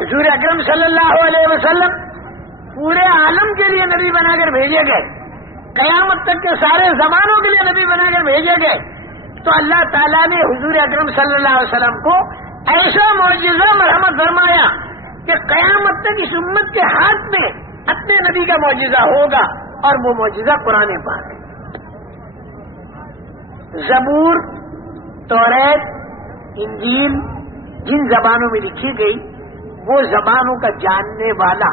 حضور اکرم صلی اللہ علیہ وسلم پورے عالم کے لیے نبی بنا کر بھیجے گئے، قیامت تک کے سارے زمانوں کے لیے نبی بنا کر بھیجے گئے، تو اللہ تعالیٰ نے حضور اکرم صلی اللہ علیہ وسلم کو ایسا معجزہ مرحمت فرمایا کہ قیامت تک اس امت کے ہاتھ میں اپنے نبی کا معجزہ ہوگا، اور وہ معجزہ قرآن پاک ہے۔ زبور، توریت، انجیل جن زبانوں میں لکھی گئی وہ زبانوں کا جاننے والا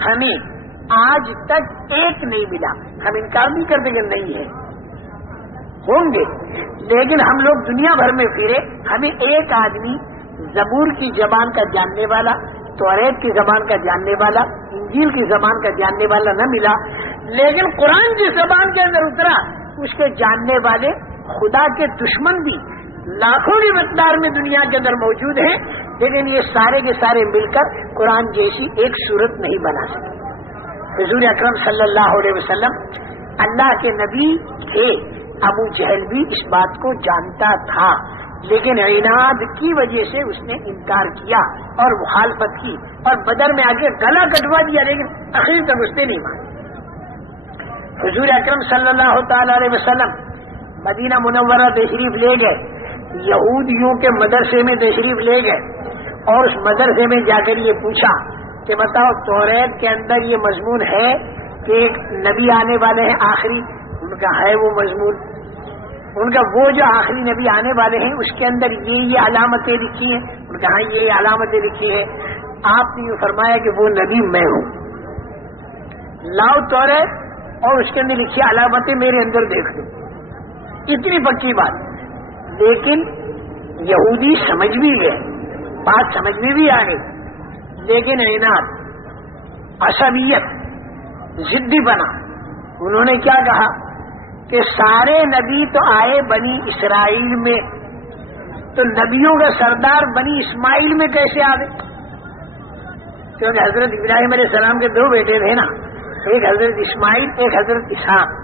ہمیں آج تک ایک نہیں ملا۔ ہم انکار نہیں کرتے کہ نہیں ہے، ہوں گے، لیکن ہم لوگ دنیا بھر میں پھرے، ہمیں ایک آدمی زبور کی زبان کا جاننے والا، توریت کی زبان کا جاننے والا، انجیل کی زبان کا جاننے والا نہ ملا۔ لیکن قرآن جس زبان کے اندر اترا اس کے جاننے والے خدا کے دشمن بھی لاکھوں کی مقدار میں دنیا کے اندر موجود ہیں، لیکن یہ سارے کے سارے مل کر قرآن جیسی ایک صورت نہیں بنا سکے۔ حضور اکرم صلی اللہ علیہ وسلم اللہ کے نبی تھے، ابو جہل بھی اس بات کو جانتا تھا، لیکن عناد کی وجہ سے اس نے انکار کیا اور مخالفت کی اور بدر میں آگے گلا کٹوا دیا، لیکن آخر تک اس نے نہیں مانا۔ حضور اکرم صلی اللہ تعالی علیہ وسلم مدینہ منورہ تشریف لے گئے، یہودیوں کے مدرسے میں تشریف لے گئے اور اس مدرسے میں جا کر یہ پوچھا کہ بتاؤ توریت کے اندر یہ مضمون ہے کہ ایک نبی آنے والے ہیں آخری؟ ان کا ہے وہ مضمون، ان کا وہ جو آخری نبی آنے والے ہیں اس کے اندر یہ علامتیں لکھی ہیں؟ ان کا ہاں یہ علامتیں لکھی ہیں۔ آپ نے یہ فرمایا کہ وہ نبی میں ہوں، لاؤ توریت اور اس کے اندر لکھی علامتیں میرے اندر دیکھ لو۔ اتنی پکی بات، لیکن یہودی سمجھ بھی گئے، بات سمجھ میں بھی آ گئی، لیکن عناد، عصبیت، ضدی بنا، انہوں نے کیا کہا کہ سارے نبی تو آئے بنی اسرائیل میں، تو نبیوں کا سردار بنی اسماعیل میں کیسے آ گئے؟ کیونکہ حضرت ابراہیم علیہ السلام کے دو بیٹے تھے نا، ایک حضرت اسماعیل، ایک حضرت اسحاق،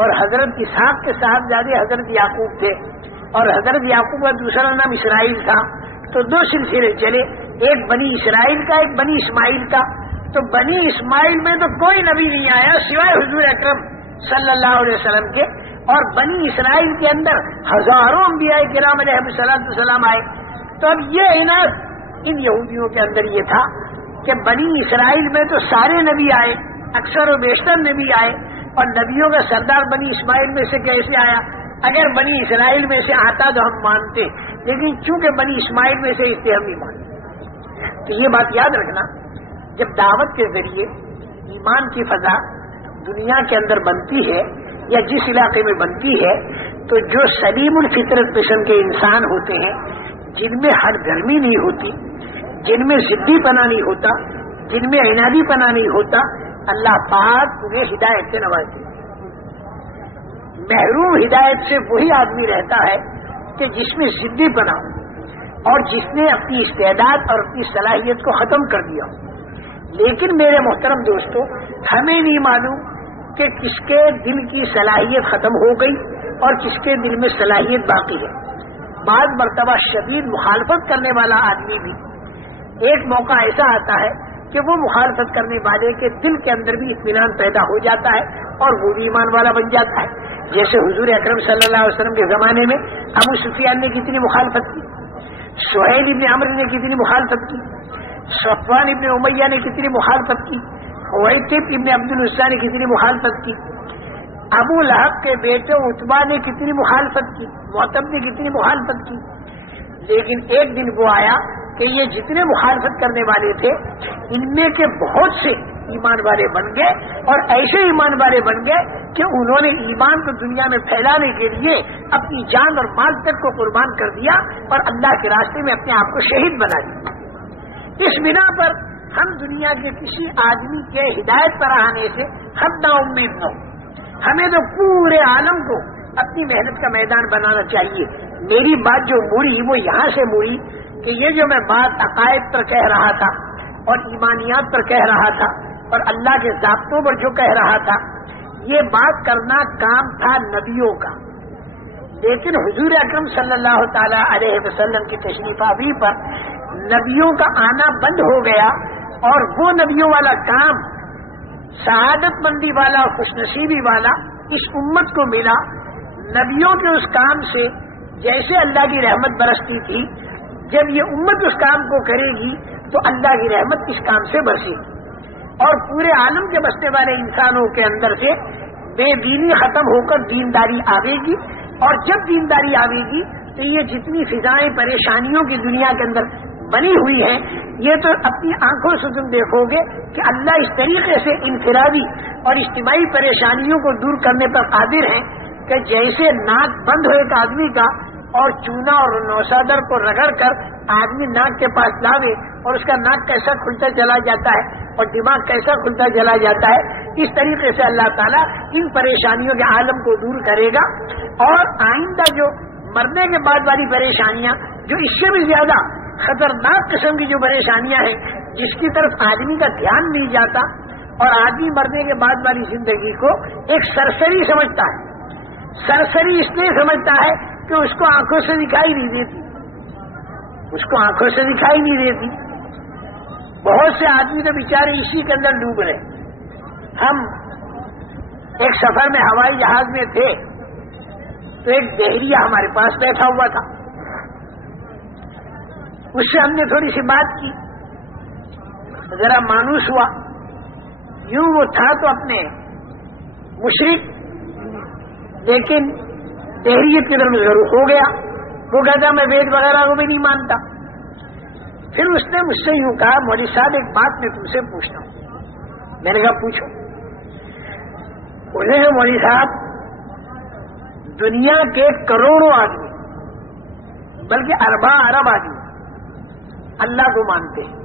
اور حضرت اسحاق کے صاحبزادے حضرت یعقوب تھے، اور حضرت یعقوب کا دوسرا نام اسرائیل تھا، تو دو سلسلے چلے، ایک بنی اسرائیل کا، ایک بنی اسماعیل کا۔ تو بنی اسماعیل میں تو کوئی نبی نہیں آیا سوائے حضور اکرم صلی اللہ علیہ وسلم کے، اور بنی اسرائیل کے اندر ہزاروں انبیاء کرام علیہ السلام آئے۔ تو اب یہ عناد ان یہودیوں کے اندر یہ تھا کہ بنی اسرائیل میں تو سارے نبی آئے، اکثر و بیشتر نبی آئے، اور نبیوں کا سردار بنی اسماعیل میں سے کیسے آیا؟ اگر بنی اسرائیل میں سے آتا تو ہم مانتے، لیکن چونکہ بنی اسماعیل میں سے اس لیے ہم نہیں مانتے۔ تو یہ بات یاد رکھنا، جب دعوت کے ذریعے ایمان کی فضا دنیا کے اندر بنتی ہے یا جس علاقے میں بنتی ہے، تو جو سلیم الفطرت قسم کے انسان ہوتے ہیں، جن میں ہر گرمی نہیں ہوتی، جن میں ضدی پنا نہیں ہوتا، جن میں عنادی پنا نہیں ہوتا، اللہ پاک انہیں ہدایت سے نوازتے۔ محروم ہدایت سے وہی آدمی رہتا ہے کہ جس میں ضدی پنا ہو اور جس نے اپنی استعداد اور اپنی صلاحیت کو ختم کر دیا ہو۔ لیکن میرے محترم دوستو، ہمیں نہیں معلوم کہ کس کے دل کی صلاحیت ختم ہو گئی اور کس کے دل میں صلاحیت باقی ہے۔ بعض مرتبہ شدید مخالفت کرنے والا آدمی بھی ایک موقع ایسا آتا ہے کہ وہ مخالفت کرنے والے کے دل کے اندر بھی اطمینان پیدا ہو جاتا ہے اور وہ بھی ایمان والا بن جاتا ہے۔ جیسے حضور اکرم صلی اللہ علیہ وسلم کے زمانے میں ابو سفیان نے کتنی مخالفت کی، سہیل ابن عمرو نے کتنی مخالفت کی، صفوان ابن امیہ نے کتنی مخالفت کی، حویتب ابن عبد العزیٰ نے کتنی مخالفت کی، ابو لہب کے بیٹے عتبہ نے کتنی مخالفت کی، معتب نے کتنی مخالفت کی۔ لیکن ایک دن وہ آیا کہ یہ جتنے مخالفت کرنے والے تھے ان میں کے بہت سے ایمان والے بن گئے، اور ایسے ایمان والے بن گئے کہ انہوں نے ایمان کو دنیا میں پھیلانے کے لیے اپنی جان اور مال تک کو قربان کر دیا اور اللہ کے راستے میں اپنے آپ کو شہید بنا دیا۔ اس بنا پر ہم دنیا کے کسی آدمی کے ہدایت پر آنے سے ہم نا امید نہ ہو، ہمیں تو پورے عالم کو اپنی محنت کا میدان بنانا چاہیے۔ میری بات جو مڑی وہ یہاں سے مڑی کہ یہ جو میں بات عقائد پر کہہ رہا تھا اور ایمانیات پر کہہ رہا تھا اور اللہ کے ضابطوں پر جو کہہ رہا تھا، یہ بات کرنا کام تھا نبیوں کا، لیکن حضور اکرم صلی اللہ تعالی علیہ وسلم کی تشریف آوری پر نبیوں کا آنا بند ہو گیا اور وہ نبیوں والا کام سعادت مندی والا خوش نصیبی والا اس امت کو ملا. نبیوں کے اس کام سے جیسے اللہ کی رحمت برستی تھی، جب یہ امت اس کام کو کرے گی تو اللہ کی رحمت اس کام سے برسے گی اور پورے عالم کے بسنے والے انسانوں کے اندر سے بے دینی ختم ہو کر دینداری آئے گی. اور جب دینداری آئے گی تو یہ جتنی فضائیں پریشانیوں کی دنیا کے اندر بنی ہوئی ہیں، یہ تو اپنی آنکھوں سے تم دیکھو گے کہ اللہ اس طریقے سے انفرادی اور اجتماعی پریشانیوں کو دور کرنے پر قادر ہیں کہ جیسے ناک بند ہو ایک آدمی کا اور چونا اور نوسادر کو رگڑ کر آدمی ناک کے پاس لاوے اور اس کا ناک کیسا کھلتا چلا جاتا ہے اور دماغ کیسا کھلتا چلا جاتا ہے، اس طریقے سے اللہ تعالیٰ ان پریشانیوں کے عالم کو دور کرے گا. اور آئندہ جو مرنے کے بعد والی پریشانیاں، جو اس سے بھی زیادہ خطرناک قسم کی جو پریشانیاں ہیں جس کی طرف آدمی کا دھیان نہیں جاتا اور آدمی مرنے کے بعد والی زندگی کو ایک سرسری سمجھتا ہے. سرسری اس لیے سمجھتا ہے کہ اس کو آنکھوں سے دکھائی نہیں دیتی، اس کو آنکھوں سے دکھائی نہیں دیتی. بہت سے آدمی تو بیچارے اسی کے اندر ڈوب رہے. ہم ایک سفر میں ہوائی جہاز میں تھے تو ایک بحریہ ہمارے پاس بیٹھا ہوا تھا. اس سے ہم نے تھوڑی سی بات کی، ذرا مانوس ہوا. یوں وہ تھا تو اپنے مشرک، لیکن بحریت کی طرف ضرور ہو گیا. وہ کہتا میں وید وغیرہ کو بھی نہیں مانتا. پھر اس نے مجھ سے یوں کہا مولوی صاحب ایک بات میں تم سے پوچھتا ہوں. میں نے کہا پوچھو. انہوں نے کہا مولوی صاحب دنیا کے کروڑوں آدمی بلکہ ارباں ارب آدمی اللہ کو مانتے ہیں،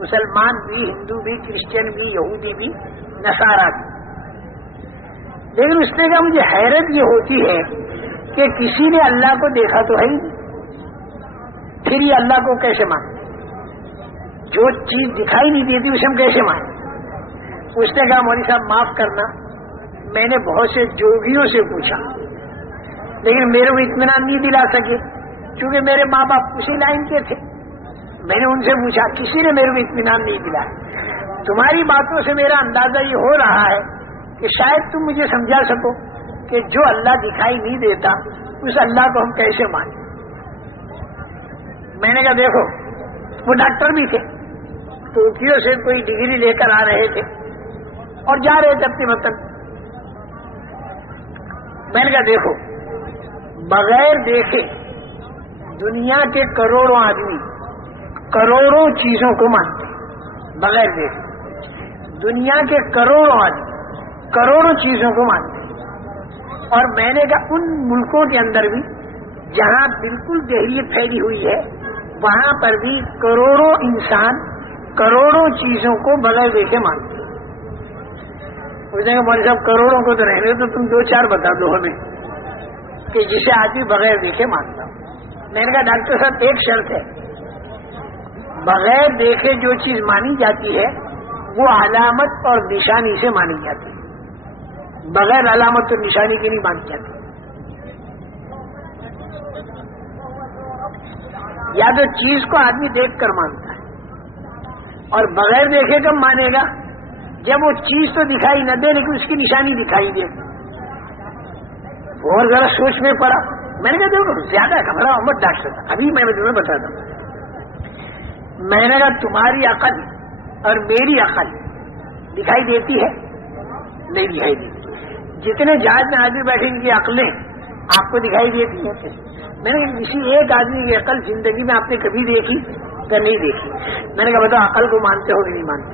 مسلمان بھی، ہندو بھی، کرسچن بھی، یہودی بھی، نصارہ بھی. لیکن اس نے کہا مجھے حیرت یہ ہوتی ہے کہ کسی نے اللہ کو دیکھا تو ہے ہی نہیں، پھر یہ اللہ کو کیسے مانتے؟ جو چیز دکھائی نہیں دیتی اسے ہم کیسے مانیں؟ اس نے کہا مولوی صاحب معاف کرنا، میں نے بہت سے جوگیوں سے پوچھا لیکن میرے کو اطمینان نہیں دلا سکے، کیونکہ میرے ماں باپ اسی لائن کے تھے. میں نے ان سے پوچھا، کسی نے میرے کو اطمینان نہیں دلایا. تمہاری باتوں سے میرا اندازہ یہ ہو رہا ہے کہ شاید تم مجھے سمجھا سکو کہ جو اللہ دکھائی نہیں دیتا اس اللہ کو ہم کیسے مانیں. میں نے کہا دیکھو، وہ ڈاکٹر بھی تھے، ٹوکیو سے کوئی ڈگری لے کر آ رہے تھے اور جا رہے تھے اپنے وطن. میں نے کہا دیکھو، بغیر دیکھے دنیا کے کروڑوں آدمی کروڑوں چیزوں کو مانتے ہیں. بغیر دیکھے دنیا کے کروڑوں آدمی کروڑوں چیزوں کو مانتے ہیں. اور میں نے کہا ان ملکوں کے اندر بھی جہاں بالکل جہریت پھیلی ہوئی ہے وہاں پر بھی کروڑوں انسان کروڑوں چیزوں کو بغیر دیکھے مانتے ہیں. اس نے کہا مولوی صاحب کروڑوں کو تو رہنے تو تم 2-4 بتا دو ہمیں کہ جسے آدمی بغیر دیکھے مانتا. میں نے کہا ڈاکٹر صاحب ایک شرط ہے، بغیر دیکھے جو چیز مانی جاتی ہے وہ علامت اور نشانی سے مانی جاتی ہے، بغیر علامت اور نشانی کی نہیں مانی جاتی. یا تو چیز کو آدمی دیکھ کر مانتا ہے اور بغیر دیکھے کب مانے گا؟ جب وہ چیز تو دکھائی نہ دے لیکن اس کی نشانی دکھائی دے. اور ذرا سوچ میں پڑا. میں نے کہا دیکھو زیادہ گھبراؤ مت ڈاکٹر صاحب، ابھی میں تمہیں بتاتا ہوں. میں نے کہا تمہاری عقل اور میری عقل دکھائی دیتی ہے؟ نہیں دکھائی دیتی. جتنے جہاز میں آدمی بیٹھے ان کی عقلیں آپ کو دکھائی دیتی ہیں. میں نے کسی ایک آدمی کی عقل زندگی میں آپ نے کبھی دیکھی یا نہیں دیکھی؟ میں نے کہا بتاؤ عقل کو مانتے ہو کہ نہیں مانتے؟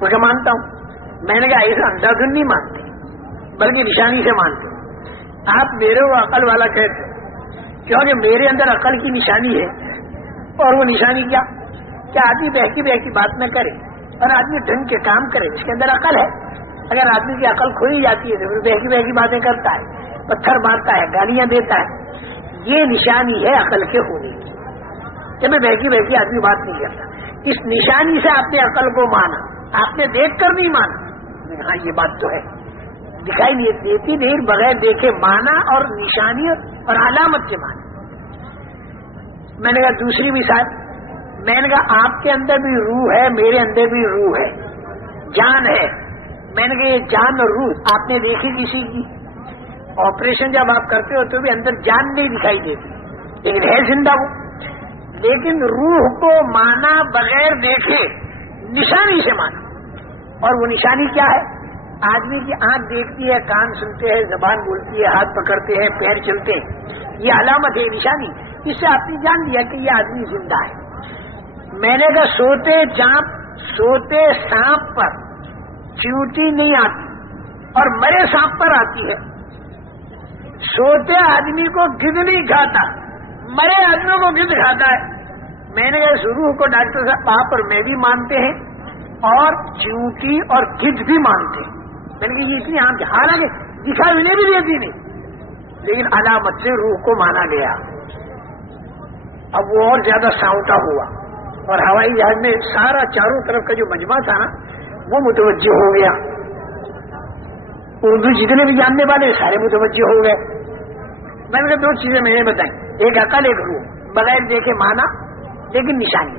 میں کہا مانتا ہوں. میں نے کہا ایسا اندھا نہیں مانتے بلکہ نشانی سے مانتے. آپ میرے کو عقل والا کہتے کیونکہ میرے اندر عقل کی نشانی ہے. اور وہ نشانی کیا آدمی بہکی بہکی بات نہ کرے اور آدمی ڈھنگ کے کام کرے، اس کے اندر عقل ہے. اگر آدمی کی عقل کھوئی جاتی ہے تو پھر بہکی بہکی باتیں کرتا ہے، پتھر مارتا ہے، گالیاں دیتا ہے. یہ نشانی ہے عقل کے ہونے کی. جب میں بہکی بہکی آدمی بات نہیں کرتا، اس نشانی سے آپ نے عقل کو مانا، آپ نے دیکھ کر نہیں مانا. ہاں یہ بات تو ہے، دکھائی نہیں دیتی نہیں، بغیر دیکھے مانا اور نشانی اور علامت سے مانا. میں نے کہا دوسری مثال، میں نے کہا آپ کے اندر بھی روح ہے، میرے اندر بھی روح ہے، جان ہے. میں نے کہا یہ جان اور روح آپ نے دیکھی کسی کی؟ آپریشن جب آپ کرتے ہو تو بھی اندر جان نہیں دکھائی دیتی، لیکن ہے زندہ وہ. لیکن روح کو مانا بغیر دیکھے، نشانی سے مانا. اور وہ نشانی کیا ہے؟ آدمی کی آنکھ دیکھتی ہے، کان سنتے ہیں، زبان بولتی ہے، ہاتھ پکڑتے ہیں، پیر چلتے ہیں. یہ علامت ہے، نشانی. اس سے آپ نے جان لیا کہ یہ آدمی زندہ ہے. میں نے کہا سوتے سانپ پر چیوٹی نہیں آتی اور مرے سانپ پر آتی ہے. سوتے آدمی کو گدھ نہیں کھاتا، مرے آدمیوں کو گدھ کھاتا ہے. میں نے کہا روح کو ڈاکٹر صاحب آپ اور میں بھی مانتے ہیں اور چیوٹی اور گدھ بھی مانتے ہیں. میں نے کہا یہ اتنی عام، حالانکہ دکھائی انہیں بھی دیتی نہیں، لیکن علامت سے روح کو مانا گیا. اب وہ اور زیادہ ساؤٹا ہوا اور ہوائی جہاز میں سارا چاروں طرف کا جو مجمع تھا نا وہ متوجہ ہو گیا. اردو جتنے بھی جاننے والے سارے متوجہ ہو گئے. میں نے کہا دو چیزیں میں نے بتائیں، ایک عقل ایک روح، بغیر دیکھے مانا لیکن نشانی.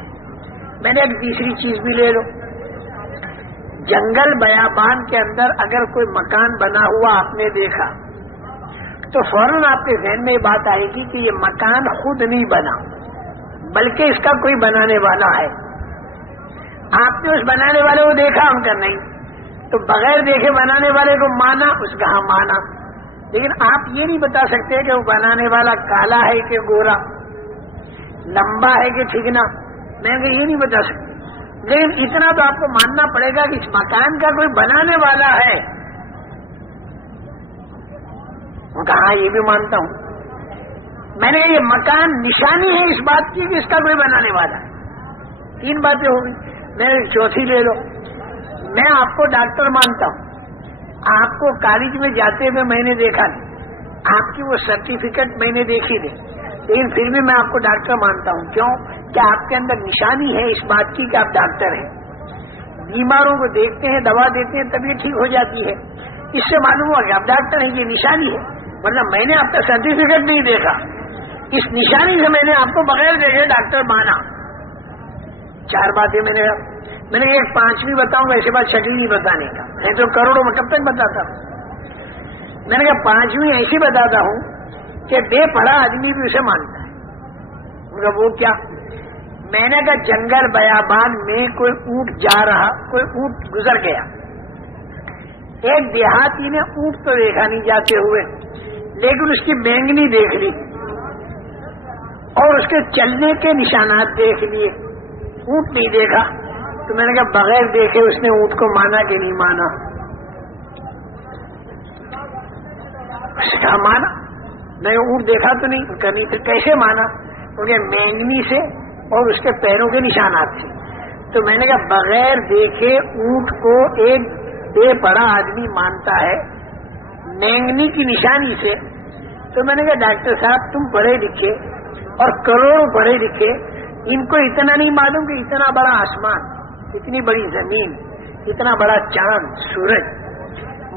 میں نے ایک تیسری چیز بھی لے لو. جنگل بیابان کے اندر اگر کوئی مکان بنا ہوا آپ نے دیکھا تو فوراً آپ کے ذہن میں یہ بات آئے گی کہ یہ مکان خود نہیں بنا بلکہ اس کا کوئی بنانے والا ہے. آپ نے اس بنانے والے کو دیکھا، ہم کا نہیں، تو بغیر دیکھے بنانے والے کو مانا، اس کا ہاں مانا. لیکن آپ یہ نہیں بتا سکتے کہ وہ بنانے والا کالا ہے کہ گورا، لمبا ہے کہ ٹھیکنا. میں یہ نہیں بتا سکتا، لیکن اتنا تو آپ کو ماننا پڑے گا کہ اس مکان کا کوئی بنانے والا ہے. وہ کہا یہ بھی مانتا ہوں. میں نے کہا یہ مکان نشانی ہے اس بات کی کہ اس کا کوئی بنانے والا ہے. تین باتیں ہو گئی. میں چوتھی لے لو. میں آپ کو ڈاکٹر مانتا ہوں، آپ کو کالج میں جاتے ہوئے میں نے دیکھا نہیں، آپ کی وہ سرٹیفکیٹ میں نے دیکھی نہیں، لیکن پھر بھی میں آپ کو ڈاکٹر مانتا ہوں. کیوں؟ کہ آپ کے اندر نشانی ہے اس بات کی کہ آپ ڈاکٹر ہیں. بیماروں کو دیکھتے ہیں، دوا دیتے ہیں، طبیعت ٹھیک ہو جاتی ہے. اس سے معلوم ہوا کہ آپ ڈاکٹر ہیں، یہ نشانی ہے. ورنہ میں نے آپ کا سرٹیفکیٹ نہیں دیکھا، اس نشانی سے میں نے آپ کو بغیر دیکھے ڈاکٹر مانا. چار باتیں میں نے ایک پانچویں بتاؤں گا، ایسے بات چھٹی نہیں بتانے کا، نہیں تو کروڑوں میں کب تک بتاتا. میں نے کہا پانچویں ایسی بتاتا ہوں کہ بے پڑھا آدمی بھی اسے مانتا ہے. وہ کیا؟ میں نے کہا جنگل بیابان میں کوئی اونٹ جا رہا، کوئی اونٹ گزر گیا. ایک دیہاتی نے اونٹ تو دیکھا نہیں جاتے ہوئے، لیکن اس کی بینگنی دیکھ لی اور اس کے چلنے کے نشانات دیکھ لیے، اونٹ نہیں دیکھا. تو میں نے کہا بغیر دیکھے اس نے اونٹ کو مانا کہ نہیں مانا؟ اس نے کہا مانا. میں اونٹ دیکھا تو نہیں کرنی، پھر کیسے مانا؟ کیونکہ مینگنی سے اور اس کے پیروں کے نشانات تھے. تو میں نے کہا بغیر دیکھے اونٹ کو ایک بے پڑھا آدمی مانتا ہے مینگنی کی نشانی سے. تو میں نے کہا ڈاکٹر صاحب تم پڑھے لکھے اور کروڑوں پڑھے لکھے، ان کو اتنا نہیں معلوم کہ اتنا بڑا آسمان، اتنی بڑی زمین، اتنا بڑا چاند سورج،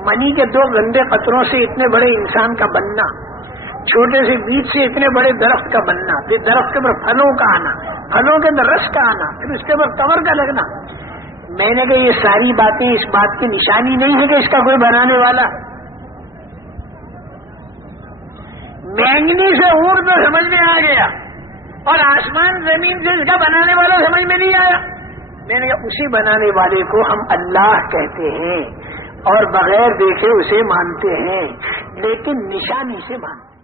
منی کے دو گندے قطروں سے اتنے بڑے انسان کا بننا، چھوٹے سے بیج سے اتنے بڑے درخت کا بننا، پھر درخت کے اوپر پھلوں کا آنا، پھلوں کے اندر رس کا آنا، پھر اس کے اوپر کور کا لگنا. میں نے کہا یہ ساری باتیں اس بات کی نشانی نہیں ہے کہ اس کا کوئی بنانے والا. مینگنی سے اونٹ تو سمجھ میں آ گیا اور آسمان زمین سے اس کا بنانے والا سمجھ میں نہیں آیا. میں نے کہا اسی بنانے والے کو ہم اللہ کہتے ہیں اور بغیر دیکھے اسے مانتے ہیں، لیکن نشانی سے مانتے ہیں.